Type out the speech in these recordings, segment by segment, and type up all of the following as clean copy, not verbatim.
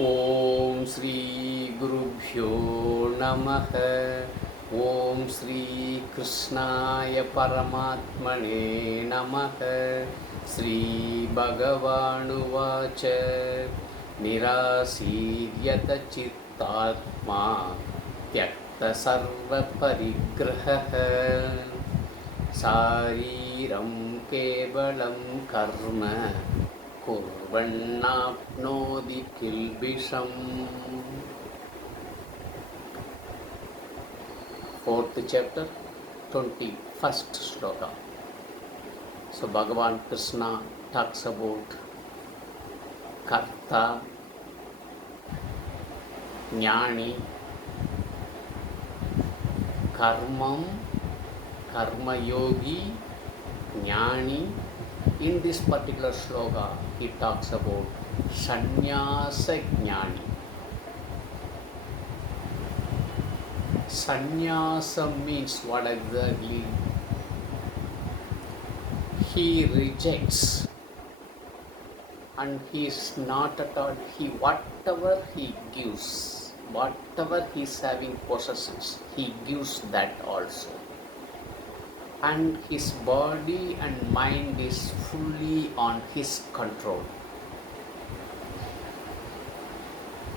ओम श्री गुरुभ्यो नमः। ओम श्री कृष्णाय परमात्मने नमः। श्री भगवानुवाच निराशीर्यत चित्तात्मा त्यक्त सर्वपरिग्रहः शारीरं केवलं कर्म कुर्वन्नाप्नोति किल्बिषम्। Fourth chapter, 21st shloka. So Bhagavan Krishna talks about Karta, Jnani, Karmam, Karma Yogi, Jnani. In this particular shloka, he talks about Sannyasa Jnani. Sannyasa means what exactly? He rejects and he is not at all, whatever he gives, whatever he is having possessions, he gives that also. And his body and mind is fully on his control.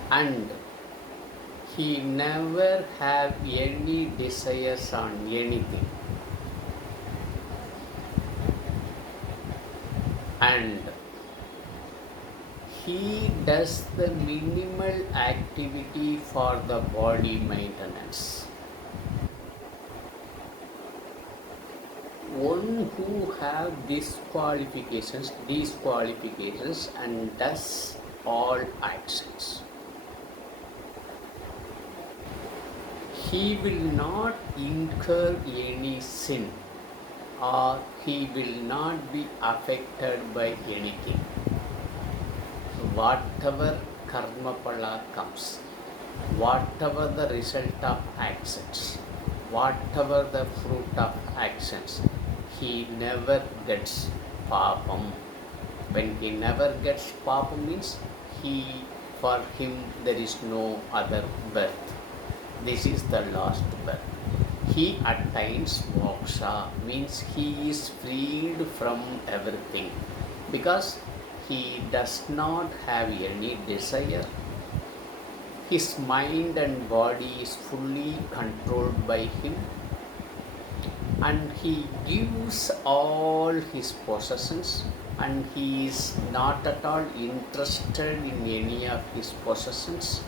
And he never have any desires on anything. And he does the minimal activity for the body maintenance. One who have these qualifications and does all actions, he will not incur any sin or he will not be affected by anything. Whatever karma pala comes, whatever the result of actions, whatever the fruit of actions, he never gets papam. When he never gets papam means for him there is no other birth. This is the last birth. He attains moksha, means he is freed from everything because he does not have any desire. His mind and body is fully controlled by him, and he gives all his possessions, and he is not at all interested in any of his possessions.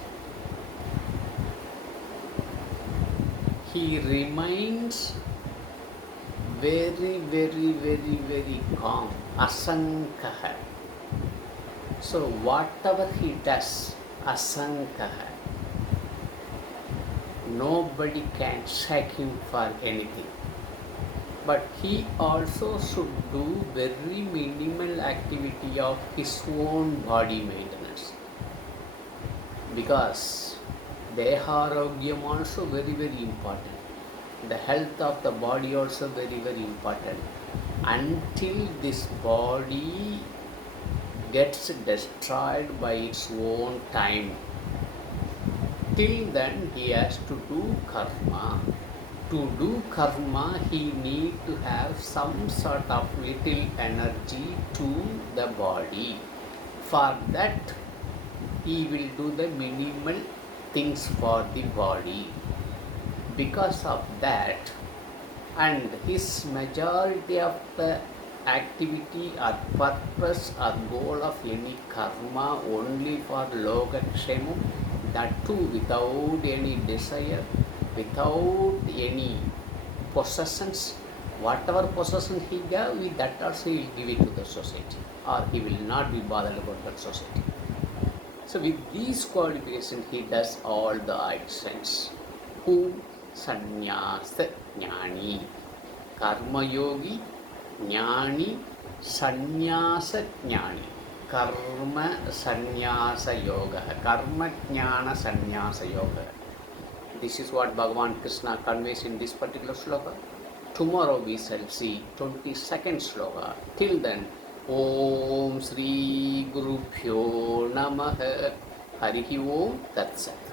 He remains very, very, very, very calm, asankaha. So whatever he does, asankaha, nobody can shake him for anything. But he also should do very minimal activity of his own body maintenance, because Deharogyam also very, very important. The health of the body also very, very important. Until this body gets destroyed by its own time, till then he has to do karma. To do karma, he need to have some sort of little energy to the body. For that, he will do the minimal things for the body. Because of that, and his majority of the activity or purpose or goal of any karma only for lokakshemam, that too without any desire, without any possessions. Whatever possession he gave, that also he will give it to the society, or he will not be bothered about that society. So with these qualifications, he does all the actions. Who? Sannyasa Jnani. Karma Yogi, Jnani, Sannyasa Jnani. Karma Sannyasa Yoga. Karma Jnana Sannyasa Yoga. This is what Bhagavan Krishna conveys in this particular shloka. Tomorrow we shall see 22nd shloka. Till then, Om Shri Gurubhyo Namaha. Harihi Om Tat Sat.